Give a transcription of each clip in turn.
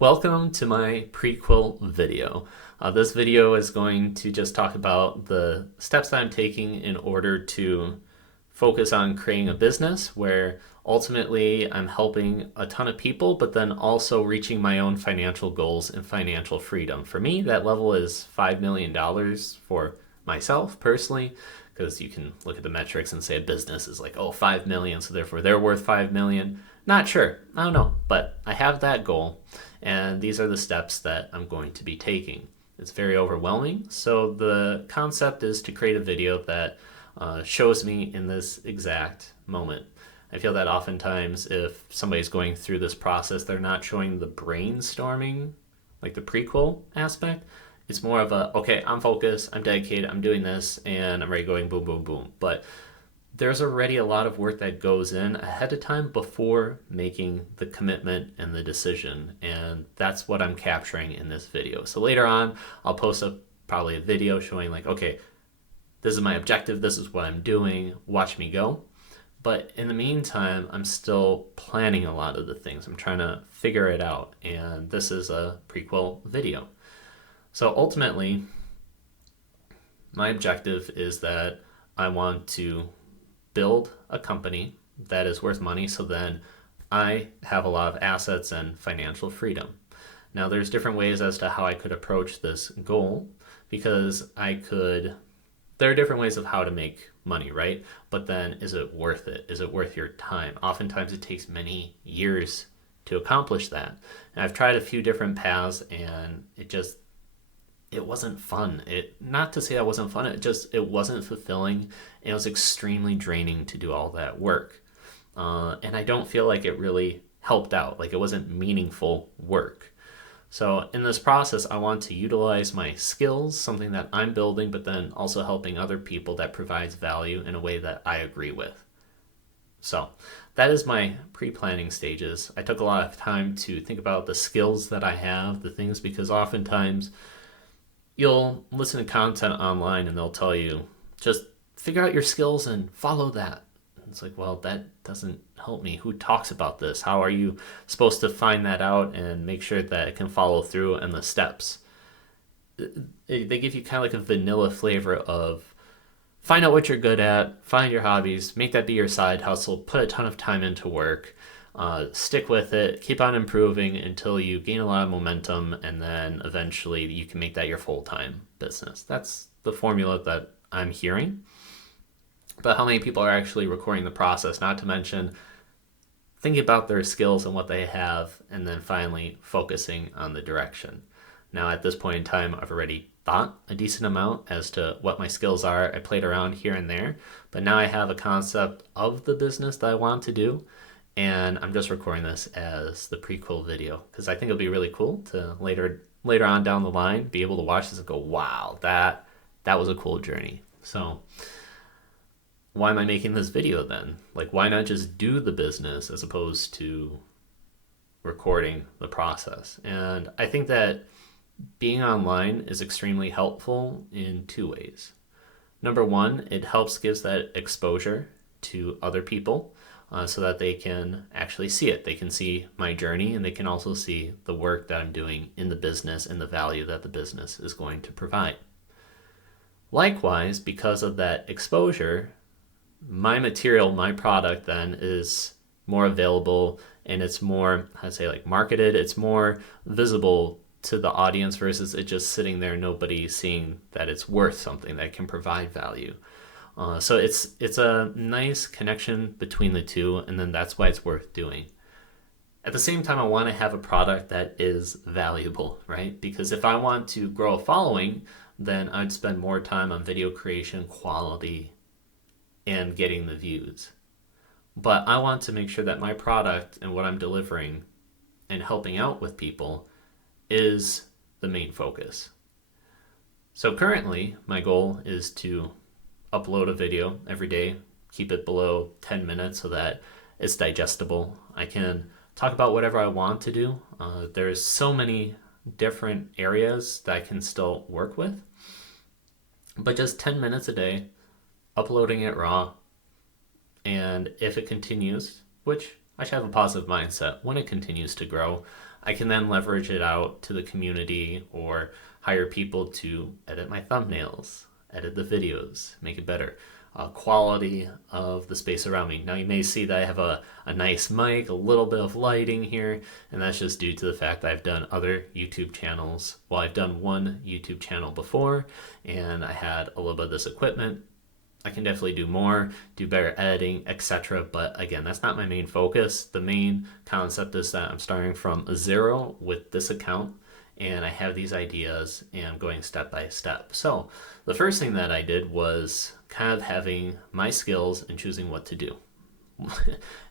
Welcome to my prequel video. This video is going to just talk about the steps that I'm taking in order to focus on creating a business where ultimately I'm helping a ton of people, but then also reaching my own financial goals and financial freedom. For me, that level is $5 million for myself personally, because you can look at the metrics and say a business is like, oh, 5 million, so therefore they're worth 5 million. Not sure, I don't know, but I have that goal, and these are the steps that I'm going to be taking. It's very overwhelming, so the concept is to create a video that shows me in this exact moment. I feel that oftentimes if somebody's going through this process, they're not showing the brainstorming, like the prequel aspect. It's more of a, okay, I'm focused, I'm dedicated, I'm doing this, and I'm ready going boom, boom, boom. But there's already a lot of work that goes in ahead of time before making the commitment and the decision. And that's what I'm capturing in this video. So later on, I'll post probably a video showing like, okay, this is my objective, this is what I'm doing, watch me go. But in the meantime, I'm still planning a lot of the things. I'm trying to figure it out. And this is a prequel video. So ultimately, my objective is that I want to build a company that is worth money so then I have a lot of assets and financial freedom. Now, there's different ways as to how I could approach this goal because there are different ways of how to make money, right? But then is it worth it? Is it worth your time? Oftentimes it takes many years to accomplish that. And I've tried a few different paths and it wasn't fun. Not to say that wasn't fun, it wasn't fulfilling. It was extremely draining to do all that work. And I don't feel like it really helped out. Like it wasn't meaningful work. So in this process, I want to utilize my skills, something that I'm building, but then also helping other people that provides value in a way that I agree with. So that is my pre-planning stages. I took a lot of time to think about the skills that I have, the things, because oftentimes you'll listen to content online and they'll tell you, just figure out your skills and follow that. It's like, well, that doesn't help me. Who talks about this? How are you supposed to find that out and make sure that it can follow through and the steps? They give you kind of like a vanilla flavor of find out what you're good at, find your hobbies, make that be your side hustle, put a ton of time into work, stick with it, keep on improving until you gain a lot of momentum, and then eventually you can make that your full-time business. That's the formula that I'm hearing. But how many people are actually recording the process, not to mention thinking about their skills and what they have, and then finally focusing on the direction. Now, at this point in time, I've already thought a decent amount as to what my skills are. I played around here and there, but now I have a concept of the business that I want to do, and I'm just recording this as the prequel video because I think it'll be really cool to later on down the line be able to watch this and go, wow, that was a cool journey. So why am I making this video then? Like, why not just do the business as opposed to recording the process? And I think that being online is extremely helpful in two ways. Number one, it gives that exposure to other people so that they can actually see it. They can see my journey and they can also see the work that I'm doing in the business and the value that the business is going to provide. Likewise, because of that exposure, my material, my product then is more available and it's more, I'd say, like marketed. It's more visible to the audience versus it just sitting there, nobody seeing that it's worth something that can provide value. So it's a nice connection between the two, and then that's why it's worth doing. At the same time, I want to have a product that is valuable, right? Because if I want to grow a following, then I'd spend more time on video creation, quality, and getting the views. But I want to make sure that my product and what I'm delivering and helping out with people is the main focus. So currently, my goal is to upload a video every day, keep it below 10 minutes so that it's digestible. I can talk about whatever I want to do. There's so many different areas that I can still work with. But just 10 minutes a day, uploading it raw, and if it continues, which I should have a positive mindset when it continues to grow, I can then leverage it out to the community or hire people to edit my thumbnails, edit the videos, make it better. Quality of the space around me. Now you may see that I have a nice mic, a little bit of lighting here, and that's just due to the fact that I've done other YouTube channels. Well, I've done one YouTube channel before, and I had a little bit of this equipment. I can definitely do more, do better editing, etc. But again, that's not my main focus. The main concept is that I'm starting from zero with this account, and I have these ideas and I'm going step by step. So the first thing that I did was kind of having my skills and choosing what to do.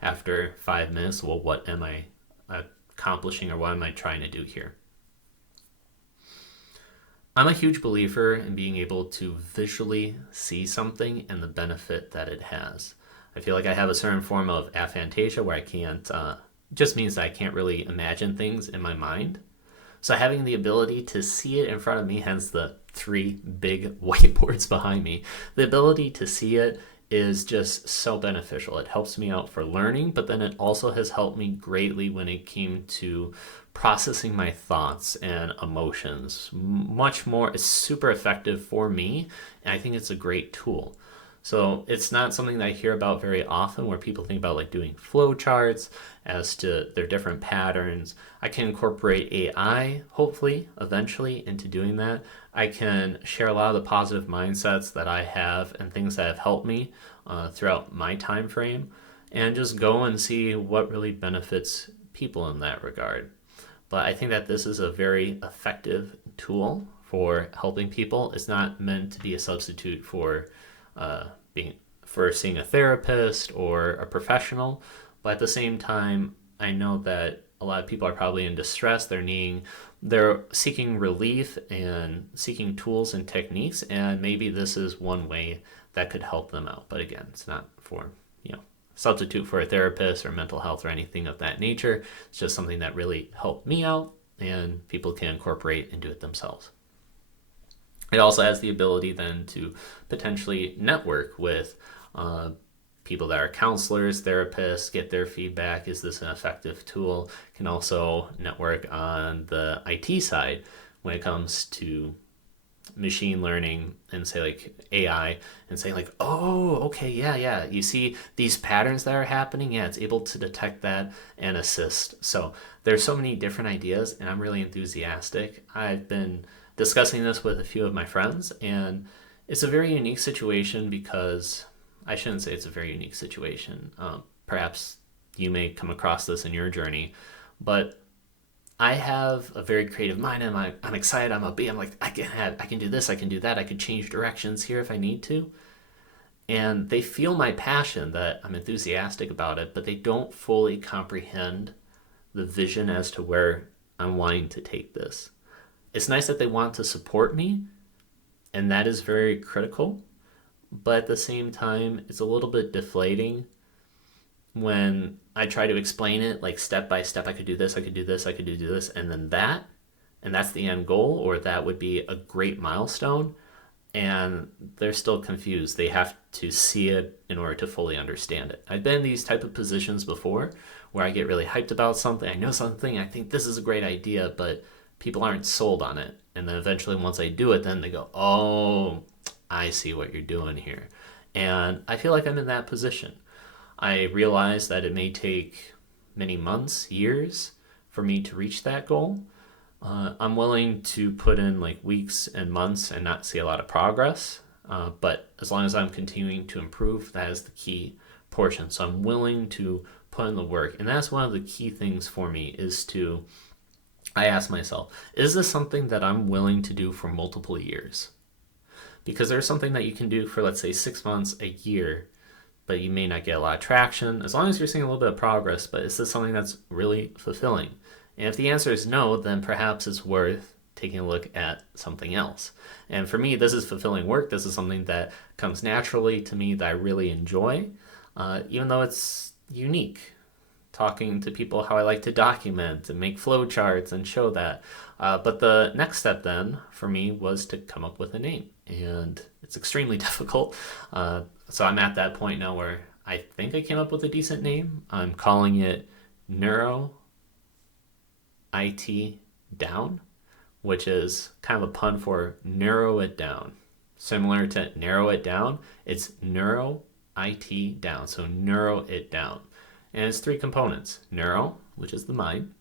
After 5 minutes, well, what am I accomplishing, or what am I trying to do here? I'm a huge believer in being able to visually see something and the benefit that it has. I feel like I have a certain form of aphantasia where I can't, just means that I can't really imagine things in my mind. So having the ability to see it in front of me, hence the 3 big whiteboards behind me, the ability to see it is just so beneficial. It helps me out for learning, but then it also has helped me greatly when it came to processing my thoughts and emotions. Much more, it's super effective for me, and I think it's a great tool. So it's not something that I hear about very often, where people think about like doing flow charts as to their different patterns. I can incorporate AI, hopefully, eventually, into doing that. I can share a lot of the positive mindsets that I have and things that have helped me throughout my time frame, and just go and see what really benefits people in that regard. But I think that this is a very effective tool for helping people. It's not meant to be a substitute for seeing a therapist or a professional, but at the same time, I know that a lot of people are probably in distress. They're seeking relief and seeking tools and techniques, and maybe this is one way that could help them out. But again, it's not for substitute for a therapist or mental health or anything of that nature. It's just something that really helped me out, and people can incorporate and do it themselves. It also has the ability then to potentially network with people that are counselors, therapists, get their feedback. Is this an effective tool? Can also network on the IT side when it comes to machine learning and say like AI, and say like, oh, okay, yeah, you see these patterns that are happening, yeah, it's able to detect that and assist. So there's so many different ideas, and I'm really enthusiastic. I've been discussing this with a few of my friends, and it's a very unique situation, because I shouldn't say it's a very unique situation. Perhaps you may come across this in your journey, but I have a very creative mind, and I'm excited. I'm like, I can do this, I can do that, I could change directions here if I need to. And they feel my passion, that I'm enthusiastic about it, but they don't fully comprehend the vision as to where I'm wanting to take this. It's nice that they want to support me, and that is very critical. But at the same time, it's a little bit deflating when I try to explain it like step by step. I could do this, I could do this, I could do this, and then that, and that's the end goal, or that would be a great milestone. And they're still confused. They have to see it in order to fully understand it. I've been in these type of positions before where I get really hyped about something. I know something, I think this is a great idea, but people aren't sold on it. And then eventually once I do it, then they go, oh, I see what you're doing here. And I feel like I'm in that position. I realize that it may take many months, years for me to reach that goal. I'm willing to put in like weeks and months and not see a lot of progress. But as long as I'm continuing to improve, that is the key portion. So I'm willing to put in the work. And that's one of the key things for me, is I ask myself, is this something that I'm willing to do for multiple years? Because there's something that you can do for, let's say, 6 months, a year, but you may not get a lot of traction, as long as you're seeing a little bit of progress. But is this something that's really fulfilling? And if the answer is no, then perhaps it's worth taking a look at something else. And for me, this is fulfilling work. This is something that comes naturally to me, that I really enjoy, even though it's unique. Talking to people how I like to document and make flow charts and show that. But the next step then for me was to come up with a name. And it's extremely difficult. So I'm at that point now where I think I came up with a decent name. I'm calling it Neuro. IT down, which is kind of a pun for narrow it down. Similar to narrow it down, it's neuro IT down. So neuro it down. And it's three components: neuro, which is the mind;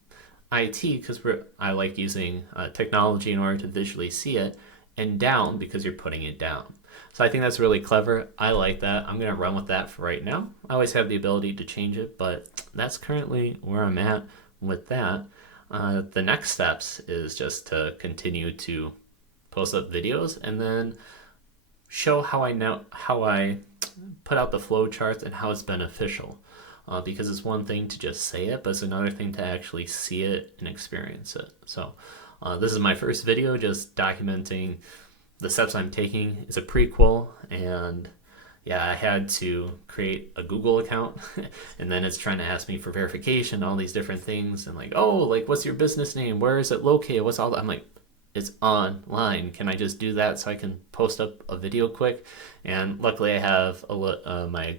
IT, because I like using technology in order to visually see it; and down, because you're putting it down. So I think that's really clever. I like that. I'm going to run with that for right now. I always have the ability to change it, but that's currently where I'm at with that. The next steps is just to continue to post up videos and then show how I put out the flow charts and how it's beneficial. Because it's one thing to just say it, but it's another thing to actually see it and experience it. So this is my first video, just documenting the steps I'm taking. It's a prequel, and yeah, I had to create a Google account, and then it's trying to ask me for verification, all these different things, and like, oh, like, what's your business name? Where is it located? What's all that? I'm like, it's online. Can I just do that so I can post up a video quick? And luckily, I have my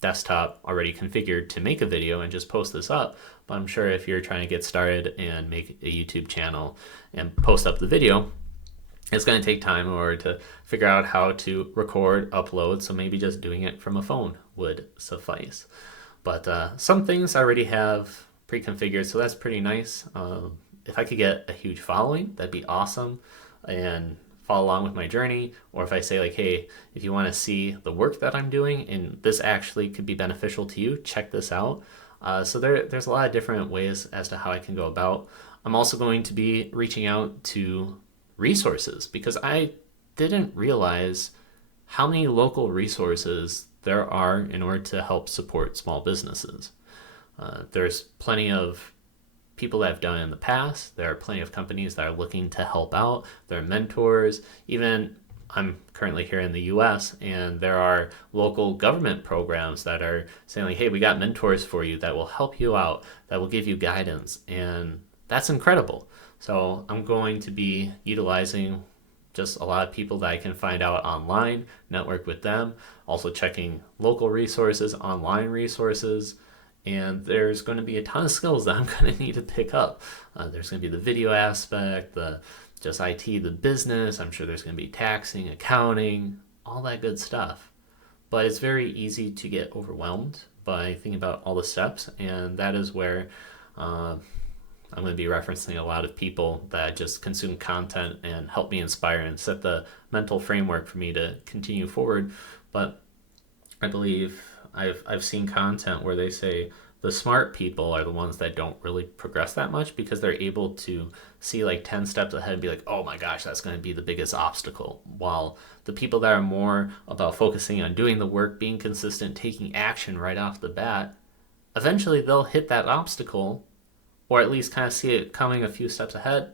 desktop already configured to make a video and just post this up. But I'm sure if you're trying to get started and make a YouTube channel and post up the video, it's going to take time in order to figure out how to record, upload. So maybe just doing it from a phone would suffice. But some things I already have pre-configured, so that's pretty nice. If I could get a huge following, that'd be awesome, and follow along with my journey. Or if I say like, hey, if you want to see the work that I'm doing and this actually could be beneficial to you, check this out. So there's a lot of different ways as to how I can go about. I'm also going to be reaching out to resources, because I didn't realize how many local resources there are in order to help support small businesses. There's plenty of people that have done it in the past. There are plenty of companies that are looking to help out. There are mentors. Even I'm currently here in the US, and there are local government programs that are saying like, hey, we got mentors for you that will help you out, that will give you guidance. And that's incredible. So I'm going to be utilizing just a lot of people that I can find out online, network with them, also checking local resources, online resources. And there's going to be a ton of skills that I'm going to need to pick up. There's going to be the video aspect, the just IT, the business. I'm sure there's going to be taxing, accounting, all that good stuff. But it's very easy to get overwhelmed by thinking about all the steps. And that is where I'm going to be referencing a lot of people that just consume content and help me inspire and set the mental framework for me to continue forward. But I believe I've seen content where they say the smart people are the ones that don't really progress that much, because they're able to see like 10 steps ahead and be like, oh my gosh, that's going to be the biggest obstacle. While the people that are more about focusing on doing the work, being consistent, taking action right off the bat, eventually they'll hit that obstacle, or at least kind of see it coming a few steps ahead,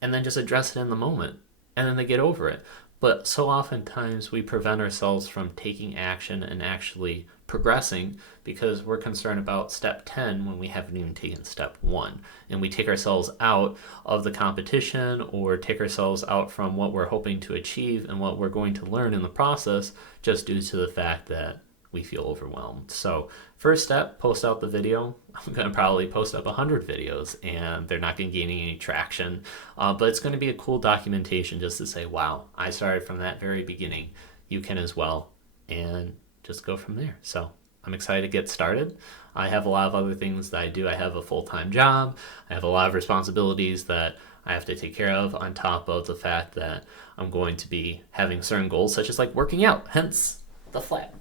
and then just address it in the moment, and then they get over it. But so oftentimes we prevent ourselves from taking action and actually progressing because we're concerned about step 10 when we haven't even taken step 1. And we take ourselves out of the competition, or take ourselves out from what we're hoping to achieve and what we're going to learn in the process, just due to the fact that we feel overwhelmed. So first step, post out the video. I'm going to probably post up 100 videos, and they're not going to gain any traction. But it's going to be a cool documentation just to say, wow, I started from that very beginning. You can as well. And just go from there. So I'm excited to get started. I have a lot of other things that I do. I have a full-time job. I have a lot of responsibilities that I have to take care of, on top of the fact that I'm going to be having certain goals, such as like working out, hence the flat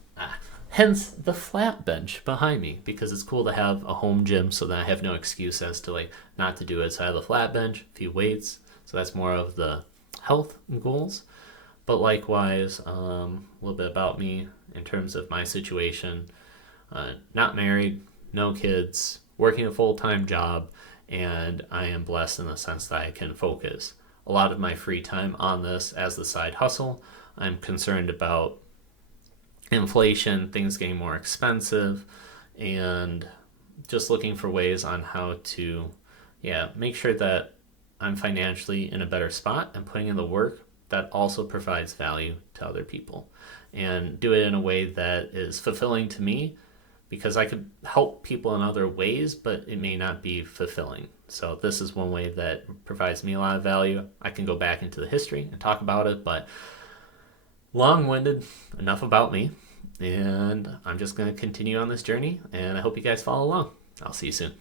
bench behind me, because it's cool to have a home gym so that I have no excuse as to like not to do it. So I have a flat bench, a few weights. So that's more of the health goals. But likewise, a little bit about me in terms of my situation. Not married, no kids, working a full-time job, and I am blessed in the sense that I can focus a lot of my free time on this as the side hustle. I'm concerned about inflation, things getting more expensive, and just looking for ways on how to make sure that I'm financially in a better spot and putting in the work that also provides value to other people, and do it in a way that is fulfilling to me, because I could help people in other ways, but it may not be fulfilling. So this is one way that provides me a lot of value. I can go back into the history and talk about it, but long-winded, enough about me. And I'm just going to continue on this journey, and I hope you guys follow along. I'll see you soon.